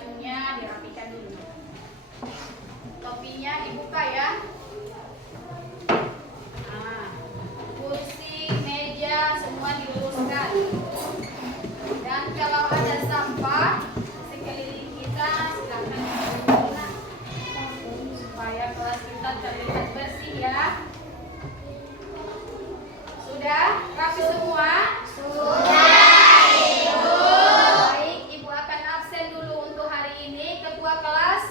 bajunya dirapikan dulu. Topinya dibuka ya. Nah, kursi, meja semua diluruskan. Dan kalau ada sampah sekeliling kita silakan dibuang supaya kelas kita terlihat bersih ya. Sudah rapi semua? Sudah. Baik, Ibu akan absen dulu untuk hari ini. Ketua kelas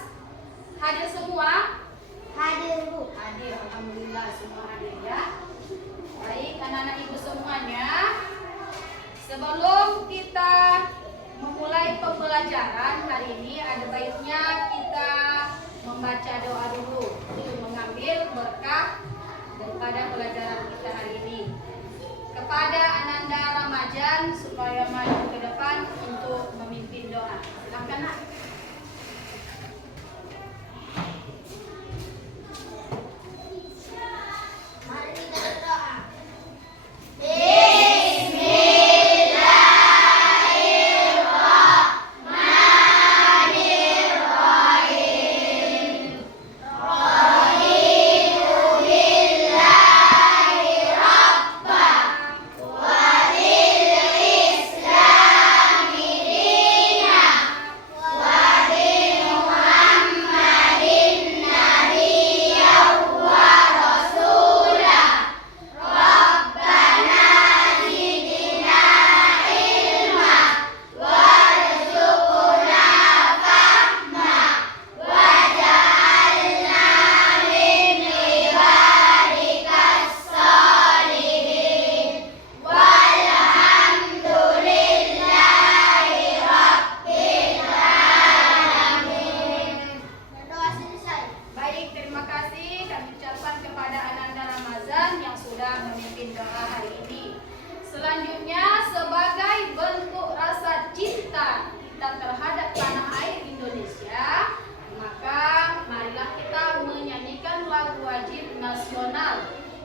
hadir semua? Hadir, Bu. Hadir, alhamdulillah semua hadir ya. Baik, anak-anak Ibu semuanya, sebelum kita memulai pembelajaran hari ini, ada baiknya kita membaca doa dulu untuk mengambil berkah daripada pelajaran kita hari ini. Kepada Ananda Ramajan supaya maju ke depan untuk memimpin doa. Silakan, Nak. Mari kita berdoa.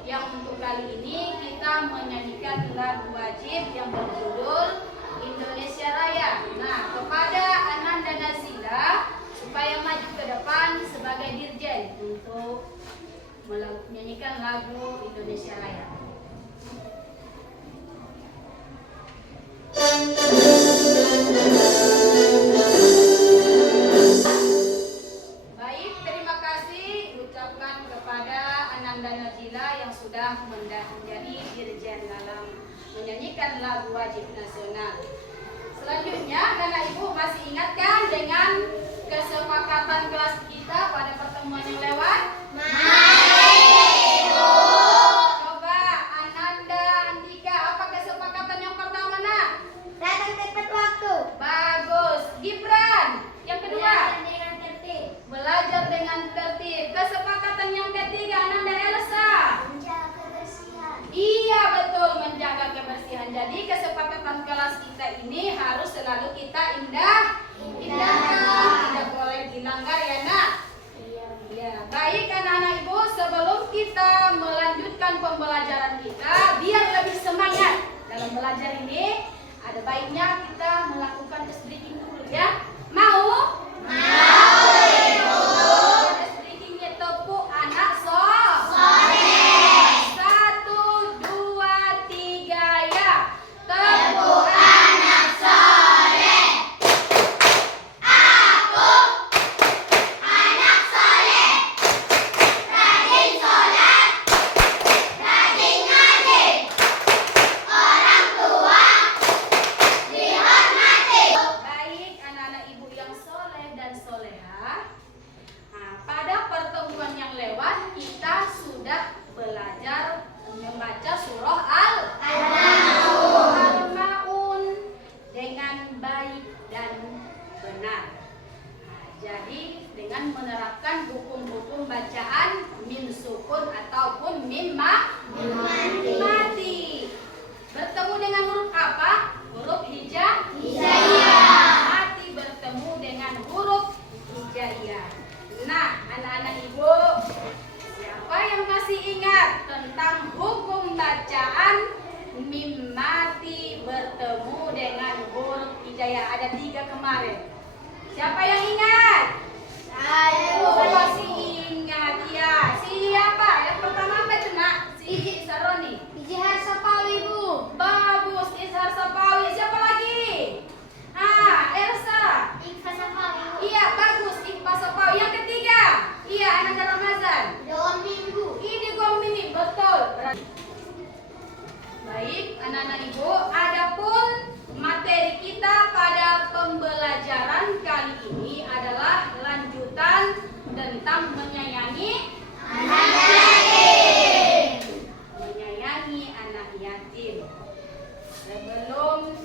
Yang untuk kali ini kita menyanyikan lagu wajib yang berjudul Indonesia Raya. Nah, kepada Ananda Nazila supaya maju ke depan sebagai dirjen untuk menyanyikan lagu Indonesia Raya. Baik, terima kasih ucapkan kepada Ananda Nazila yang sudah menjadi dirjen dalam menyanyikan lagu wajib nasional. Selanjutnya, anak ibu masih ingatkan dengan kesepakatan kelas kita pada pertemuan yang lewat? Coba Ananda, Andika, apa kesepakatan yang pertama, Nak? Datang tepat waktu. Bagus. Gibran, yang kedua? Belajar dengan tertib. Belajar dengan tertib. Kesepakatan yang ketiga, Ananda Elsa? Menjaga kebersihan. Iya, betul, menjaga kebersihan. Jadi kesepakatan kelas kita ini harus selalu kita indahkan, tidak boleh dilanggar ya, Nak. Ya, baik anak-anak ibu, sebelum kita melanjutkan pembelajaran kita, biar lebih semangat dalam belajar ini, ada baiknya kita melakukan ice breathing dulu ya. Mau? Ice breathingnya tepuk anak sore. 1, 2, 3 ya. Tepuk anak sore. Aku anak soleh, rajin sholat, rajin ngaji, orang tua dihormati. Baik anak-anak ibu yang soleh dan soleha. Nah, pada pertemuan yang lewat kita sudah belajar membaca surah Al-Maun dengan baik dan benar. Nah, jadi dengan menerapkan hukum-hukum bacaan mim sukun ataupun mim mati. Bertemu dengan huruf apa? Huruf hijaiyah. Mati bertemu dengan huruf hijaiyah. Nah, anak-anak ibu, siapa yang masih ingat tentang hukum bacaan mim mati bertemu dengan huruf hijaiyah? Ada 3 kemarin. Siapa yang Kapan ada Ramadan? 2 minggu. Ini ini betul. Baik, anak-anak ibu, adapun materi kita pada pembelajaran kali ini adalah lanjutan tentang menyayangi Anak yatim. menyayangi anak yatim. Sebelum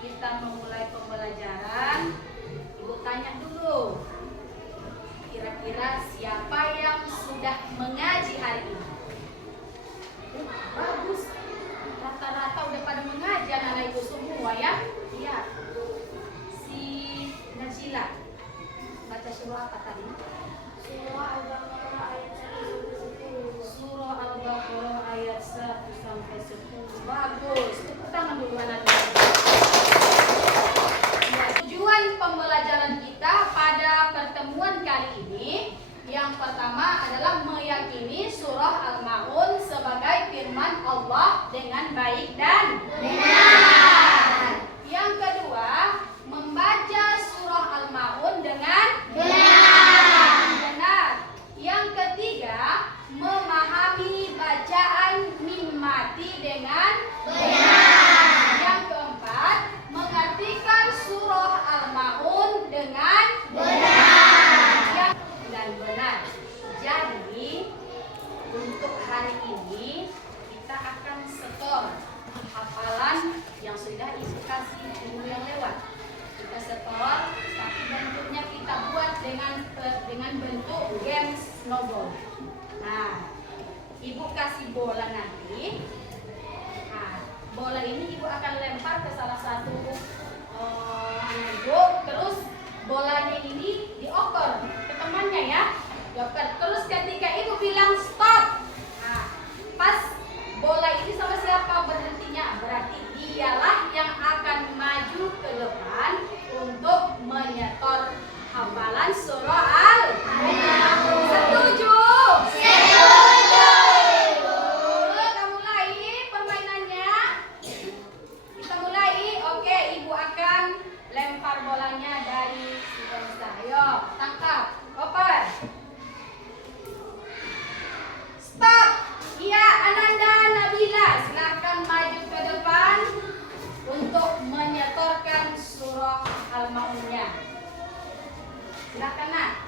kita memulai pembelajaran, ibu tanya dulu, kira-kira siapa yang sudah mengaji hari ini? Bagus, rata-rata udah pada mengaji anak ibu semua ya. Iya. Si Najila baca surah apa tadi? Surah Al-Baqarah ayat 1-10. Surah Al-Baqarah ayat 1 sampai 10. Bagus. Tepuk tangan dulu anak-anak. Ya, tujuan pembelajaran kita pada pertemuan kali ini yang pertama adalah meyakini surah Al-Maun sebagai firman Allah dengan baik dan Benar. yang kedua, membaca surah Al-Maun dengan benar. Yang ketiga, memahami bacaan mim mati dengan benar. Yang keempat, mengartikan surah Al-Maun dengan benar. Dan benar. Jadi, untuk hari ini kita akan setor hafalan yang sudah ibu kasih minggu yang lewat. Kita setor, tapi bentuknya kita buat dengan bentuk game snowball. Nah, ibu kasih bola nanti. Nah, bola ini ibu akan lempar ke salah satu anak ibu, terus bolanya ini dioper ke temannya ya. Dioper. Terus ketika ibu bilang stop, nah, pas bola ini sama siapa berhentinya, berarti dialah yang akan maju ke depan untuk menyetor hafalan surah Al-Maun. Setuju? Setuju. Kita mulai permainannya. Kita mulai. Oke, ibu akan lempar bolanya dari si Elsa. Ayo, tangkap. Oper. Stop. Iya, Ananda Nabila, silakan maju ke depan untuk menyetorkan surah Al-Maunnya. Silakan, Nak.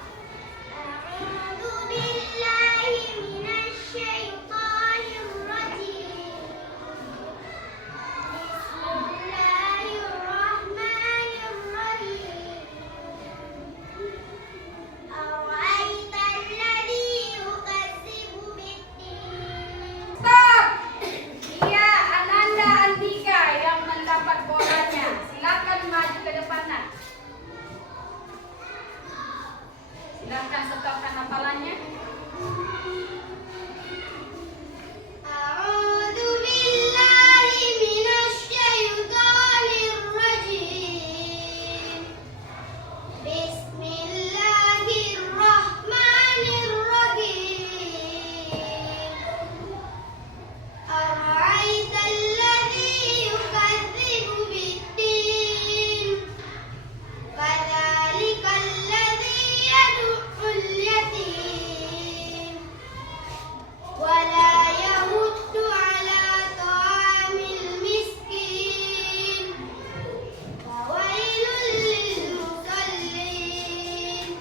A'udzu billahi minasyaitonir rajim. Bismillahirrahmanirrahim. Ara'aital ladzi yukadzibu bid-din. Stop. Iya, Ananda Andika yang mendapat bolanya. Silakan maju ke depan, Nak. Silakan setorkan hafalannya. A'udzu billahi minasyaitonir rajim. Bismillahirrahmanirrahim. Ara'aital ladzi yukadzibu bid-din. Fadzalikal ladzi yad'ul yatim. Wala yahuddu ala ta'amil miskin. Fawailul lil musallin.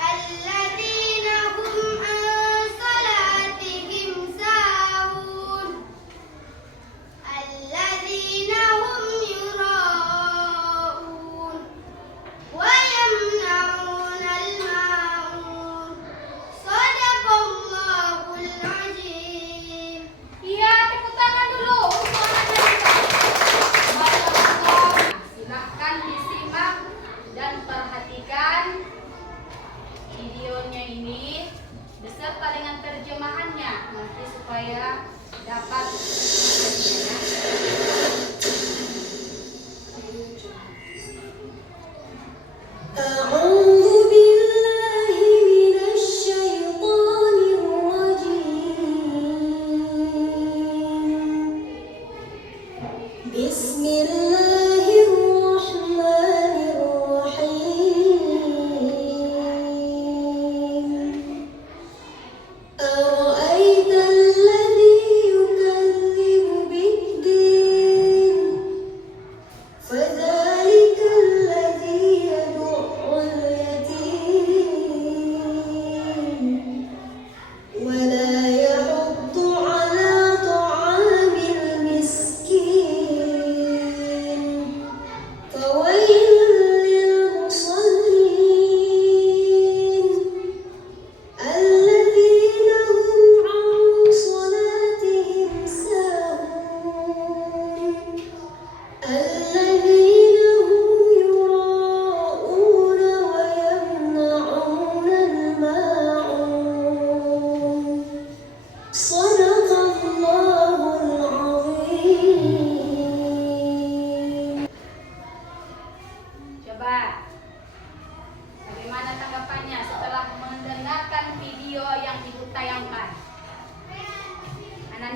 Alladzina hum an salatihim sahun. Alladzina hum yura'un. Wa yamna'unal ma'un. Shadaqallahul azim. Iya, tepuk tangan dulu untuk anak-anak kita. Masya Allah. Silahkan disimak dan perhatikan videonya ini beserta dengan terjemahannya nanti supaya dapat أعوذ بالله من الشيطان الرجيم. بسم الله الرحمن الرحيم.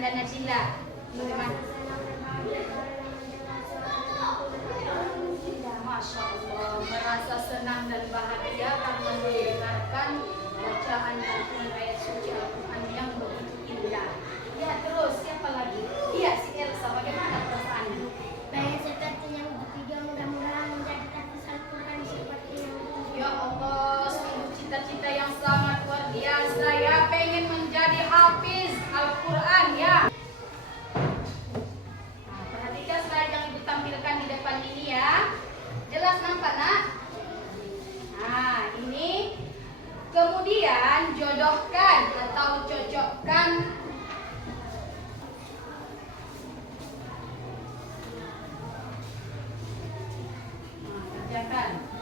Anda Najila? Bagaimana? Masya Allah, merasa senang dan bahagia karena mendengarkan bacaan dan ayat suci Al-Quran yang begitu indah. Ya, terus siapa lagi? Iya, si Elsa. Bagaimana perasaannya? Baik seperti yang ketiga, mudah-mudahan menjadi tahfiz Al-Quran seperti yang Ya Allah, sungguh cita-cita yang sangat luar biasa ya, pengen menjadi hafiz Al-Quran ya. Nah, perhatikan slide yang Ibu tampilkan di depan ini ya. Jelas nampak nak? Nah, ini kemudian jodohkan atau cocokkan. Nah, kerjakan.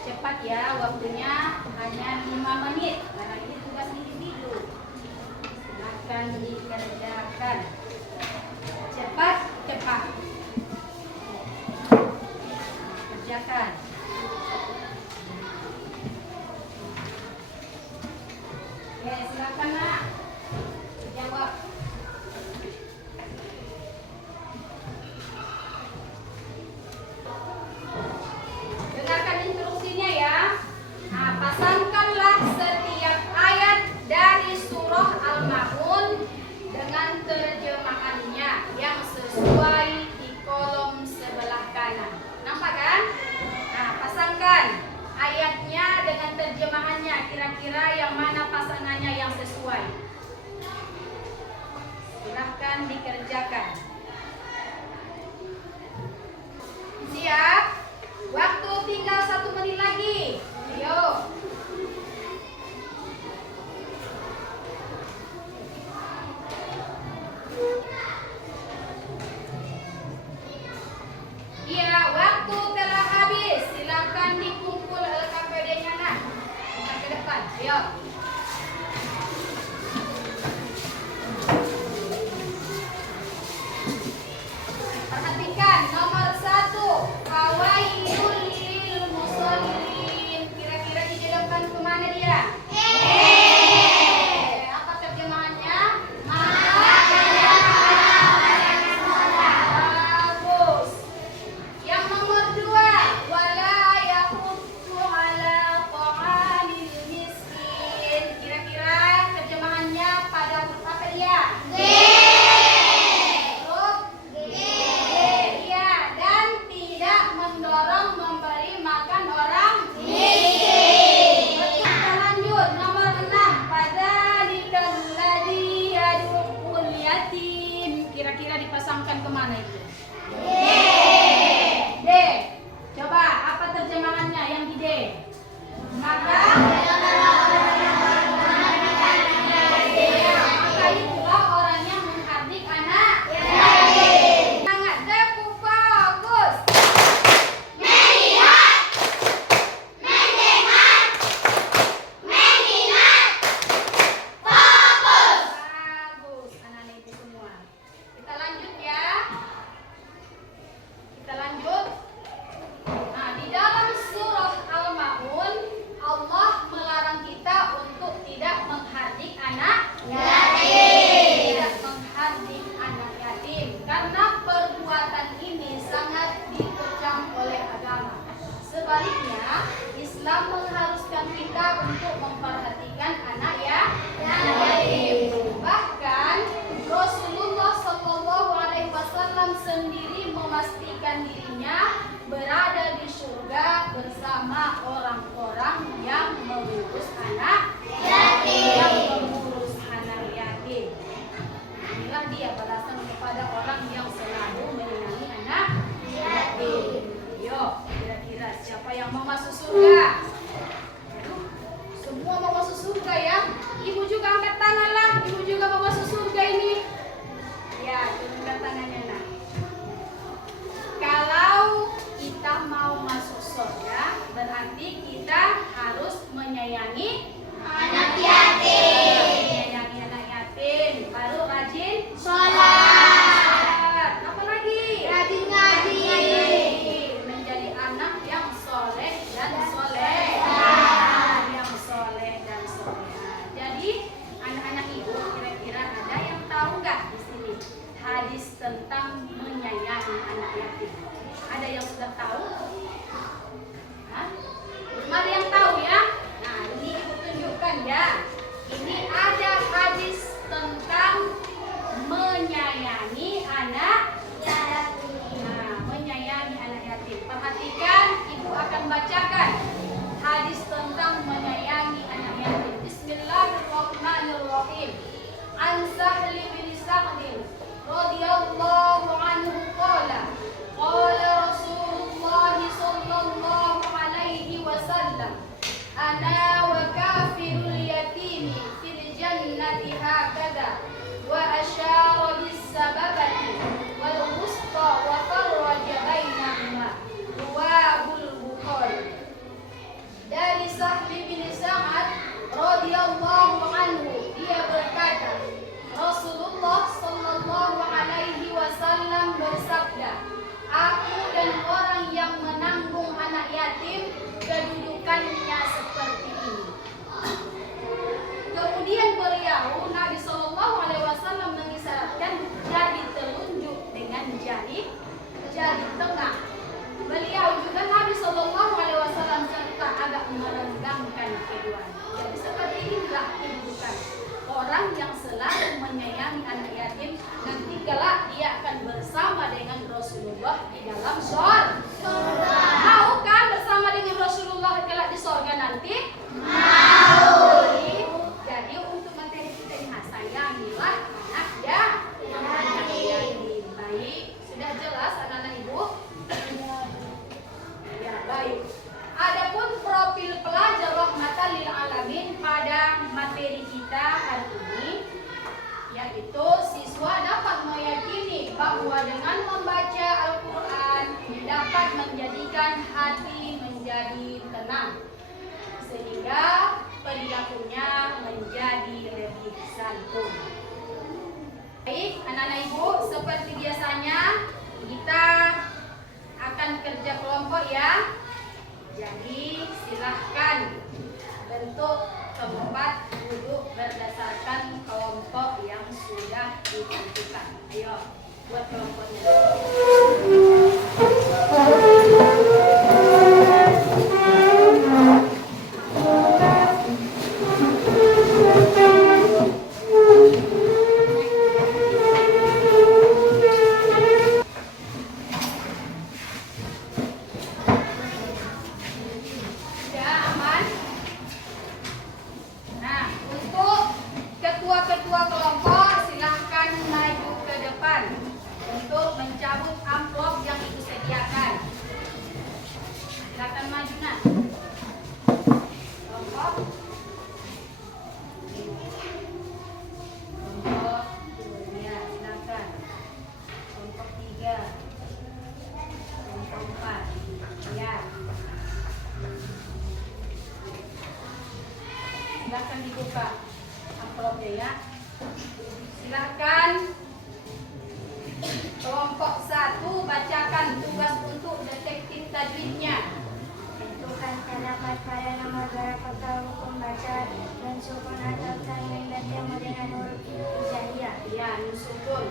Cepat ya, waktunya hanya 5 menit karena ini tugas individu. Silakan dikerjakan. Cepat. Kerjakan. Ya, silakan nak. Jawab. Dengarkan instruksinya ya. Nah, pasangkanlah setiap ayat dari surah Al-Ma'un dengan terjemahannya yang sesuai di kolom sebelah kanan. Nampak kan? Nah, pasangkan ayatnya dengan terjemahannya. Kira-kira yang mana pasangannya yang sesuai? Silahkan dikerjakan. Siap? Waktu tinggal 1 menit lagi. Ayo. Iya, waktu telah habis. Silakan dikumpul LKPD-nya nak. Kita ke depan. Ayo. Perhatikan nomor 1. Fawailul lil musallin. Kira-kira dijodohkan kemana dia? Apa terjemahannya? Bagus. Yang nomor 2. Wala yahuddu ala ta'amil miskin. Kira-kira terjemahannya pada huruf apa dia? Huruf G. Iya, dan tidak mendorong memberi makan orang miskin. Kita lanjut nomor 6. Fadzalikal ladzi yad'ul yatim. Kira-kira dipasangkan kemana itu? D. Coba apa terjemahannya yang di D? Maka itulah orang yang menghardik anak yatim. Sangat tepuk fokus. Bagus, anak-anak ibu semua. Kita lanjut ya. Kita lanjut. Nah, di dalam surah Al-Ma'un, Allah melarang kita untuk tidak menghardik anak yatim. Tidak menghardik anak yatim. Karena perbuatan ini sangat dikecam oleh agama. Sebaliknya, Islam mengharuskan kita untuk memperhatikan anak yatim. Bahkan Rasulullah SAW sendiri memastikan dirinya berada di surga bersama orang-orang yang mengurus anak yatim. Inilah dia balasan kepada orang yang selalu menyenangi anak yatim. Yo, kira-kira siapa yang mau masuk surga? Semua mau masuk surga ya. Ibu juga angkat tangan lah. Ibu juga mau masuk surga ini. Ya, angkat tangannya nak. Kalau kita mau masuk surga, berarti kita harus menyayangi anak yatim. Menyayangi anak yatim, baru rajin sholat. anak yatim. Ada yang sudah tahu? Hah? Belum ada yang tahu ya? Nah, ini Ibu tunjukkan ya. Ini ada hadis tentang menyayangi anak yatim. Nah, menyayangi anak yatim. Perhatikan, Ibu akan bacakan hadis tentang menyayangi anak yatim. Bismillahirrahmanirrahim. An Sahl bin Sa'd radhiyallahu anhu qala qala Rasulullah sallallahu alaihi wasallam ana wa kafirul yatimi fil jannati hakadha wa asyara bis sababati wal wusta wa farraja bainahuma ruwahul Bukhari. Dari Sahl bin Sa'ad radhiyallahu anhu, dia berkata, Rasulullah sallallahu alaihi wasallam bersabda, aku dan orang yang menanggung anak yatim kedudukannya seperti ini. Kemudian beliau Nabi sallallahu alaihi wasallam mengisyaratkan jari telunjuk dengan jari tengah. Beliau juga Nabi sallallahu alaihi wasallam serta agak merenggangkan keduanya. Jadi seperti inilah kedudukan orang yang selalu menyayangi anak yatim, nanti kelak dia akan bersama dengan Rasulullah di dalam surga. Mau kan bersama dengan Rasulullah kelak di surga nanti? Mau. Jadi untuk materi kita ini sayangilah anak yatim. Baik, sudah jelas anak-anak Ibu? Ya, baik. Adapun profil pelajar rahmatan lil alamin pada materi kita hari ini, yaitu siswa dapat meyakini bahwa dengan membaca Al-Quran dapat menjadikan hati menjadi tenang, sehingga perilakunya menjadi lebih santun. Baik, anak-anak Ibu, seperti biasanya kita akan kerja kelompok ya. Jadi silahkan bentuk tempat duduk berdasarkan kelompok yang sudah ditentukan. Ayo buat kelompoknya. Ketua kelompok silahkan maju ke depan untuk mencabut amplop yang Ibu sediakan. Silahkan maju nak. Kelompok. Kelompok 2 ya, silahkan. Kelompok 3. Kelompok 4 ya. Silahkan dibuka amplopnya ya. Silakan kelompok 1 bacakan tugas untuk detektif tajwidnya. Tentukan terdapat pada nomor berapa hukum baca dan sukun atau tanwin bertemu dengan huruf hijaiyah. Ya, sukun.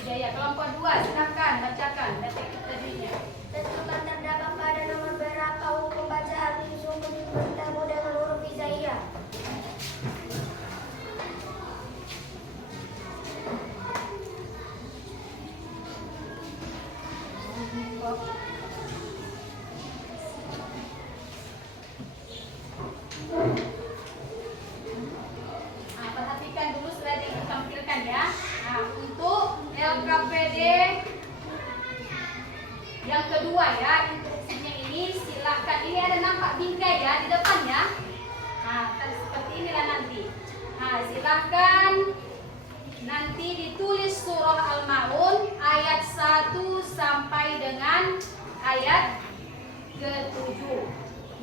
Hijaiyah. Kelompok 2 silakan bacakan detektif tajwidnya. Tentukan terdapat pada nomor berapa hukum bacaan sukun bertemu dengan huruf hijaiyah. Perhatikan dulu sudah ditampilkan ya. Nah, untuk LKPD yang kedua ya, instruksinya ini silahkan, ini ada nampak bingkai ya di depan ya. Nah, seperti inilah nanti. Nah, silahkan nanti ditulis surah Al-Maun ayat 1 sampai dengan ayat ke-7.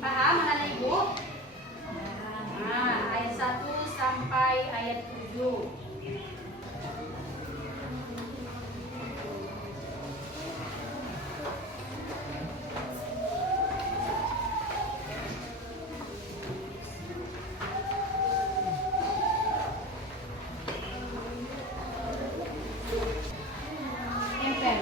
Paham anak-anak Ibu? Nah, ayat 1 sampai ayat 7. Tempel.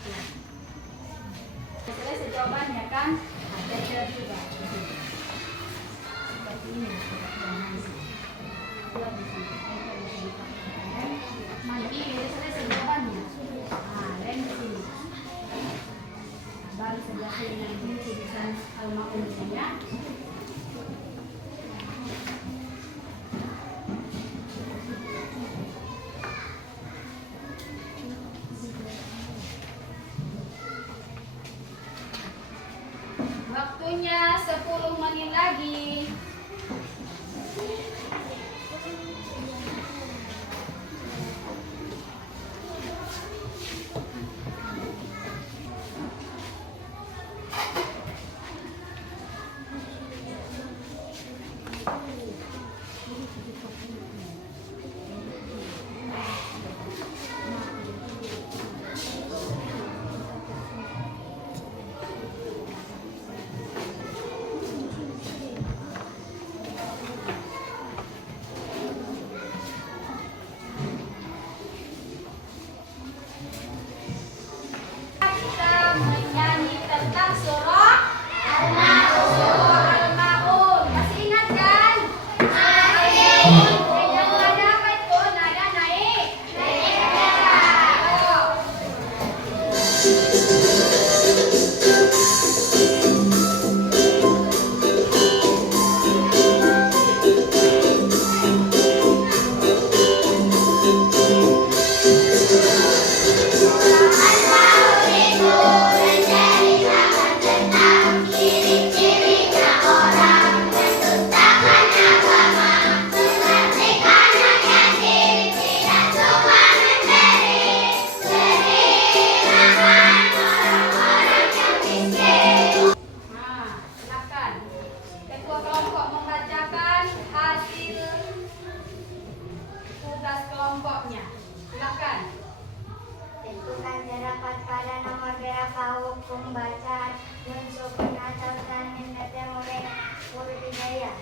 pelan-pelan. Selesai jawabannya kan? Ada juga. Seperti ini. Mandi, udah selesai jawabannya. Nah, lain di sini. Baru sebelah sini lagi tulisan al-ma'unnya. Waktunya 10 menit lagi. Kita menyanyi tentang surah Al-Ma'un. Masih ingat kan? Masih. Yang ada apa itu? Nada naik. Ayo. Nah, silakan. Ketua kelompok membacakan hasil tugas kelompoknya. Silakan. Tentukan terdapat pada nomor berapa hukum bacaan dan sukun atau tanwin dan mulai huruf hijaiyah.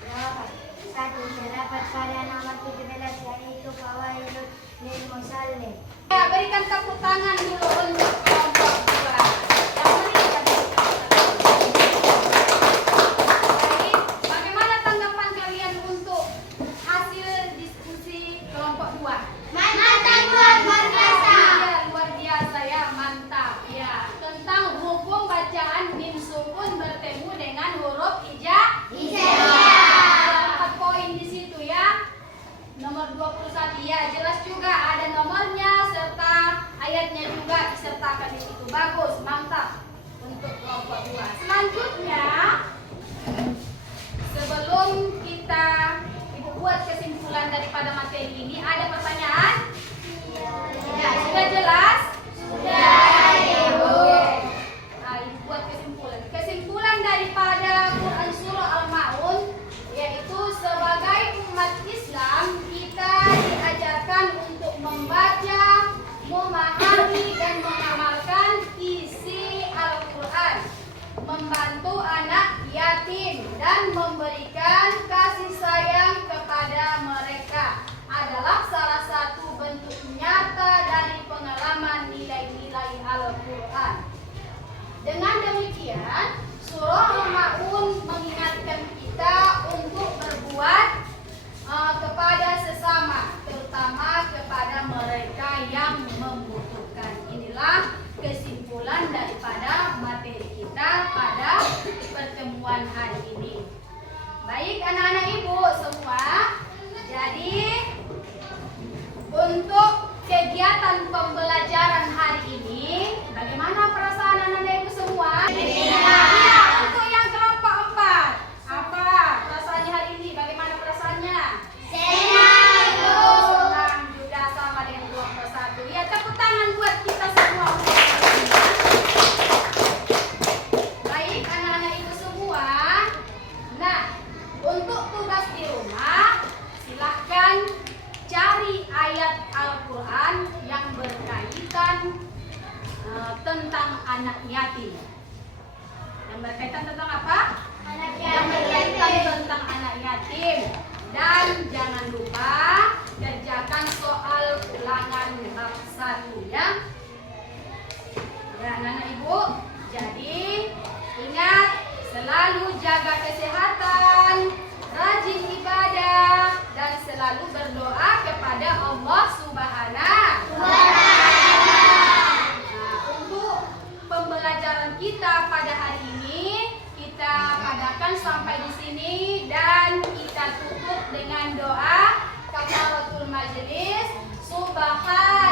Jawaban. 1. Terdapat pada nomor 17 yaitu fawaidul lil musallin. Ya, berikan tepuk tangan dulu untuk kelompok 2. Baik, bagaimana tanggapan kalian untuk hasil diskusi kelompok 2? Mantap, luar biasa. Iya, luar biasa ya, mantap ya. Tentang hukum bacaan mim sukun bertemu dengan huruf hijaiyah. Ada 4 poin di situ ya. Nomor 21 ya, jelas juga ada nomornya serta ayatnya juga disertakan di situ. Bagus, mantap untuk kelompok 2. Selanjutnya, sebelum kita Ibu buat kesimpulan daripada materi ini, ada pertanyaan? Ya, sudah jelas? Sudah, Ibu. Nah, Ibu buat kesimpulan. Kesimpulan daripada Quran Surah Al-Ma'un yaitu sebagai umat Islam kita diajarkan untuk membaca, memahami dan mengamalkan isi Al-Quran, membantu anak yatim dan memberikan kasih sayang kepada mereka adalah salah satu bentuk nyata dari pengalaman nilai-nilai Al-Quran. Dengan demikian, Surah Al-Ma'un mengingatkan kita untuk berbuat kepada sesama, terutama kepada mereka yang membutuhkan. Inilah kesimpulan daripada materi kita pada pertemuan hari ini. Baik anak-anak Ibu semua, jadi untuk kegiatan pembelajaran hari ini, bagaimana perasaan anak-anak Ibu semua? Iya, untuk yang kelompok 4, apa perasaannya hari ini? Bagaimana perasaannya? Senang juga sama dengan kelompok 1. Ya, tepuk tangan buat kita semua. Baik anak-anak Ibu semua. Nah, untuk tugas di rumah, silahkan cari ayat Al-Quran yang berkaitan tentang anak yatim. Yang berkaitan tentang apa? Yang berkaitan tentang anak yatim. Dan jangan lupa kerjakan soal ulangan bab 1 ya. Ibu. Jadi ingat selalu jaga kesehatan, rajin ibadah, dan selalu berdoa kepada Allah Subhanahu wa Ta'ala. Nah, untuk pembelajaran kita pada hari ini kita adakan sampai di sini dan kita tutup dengan doa kafaratul majelis. Subhan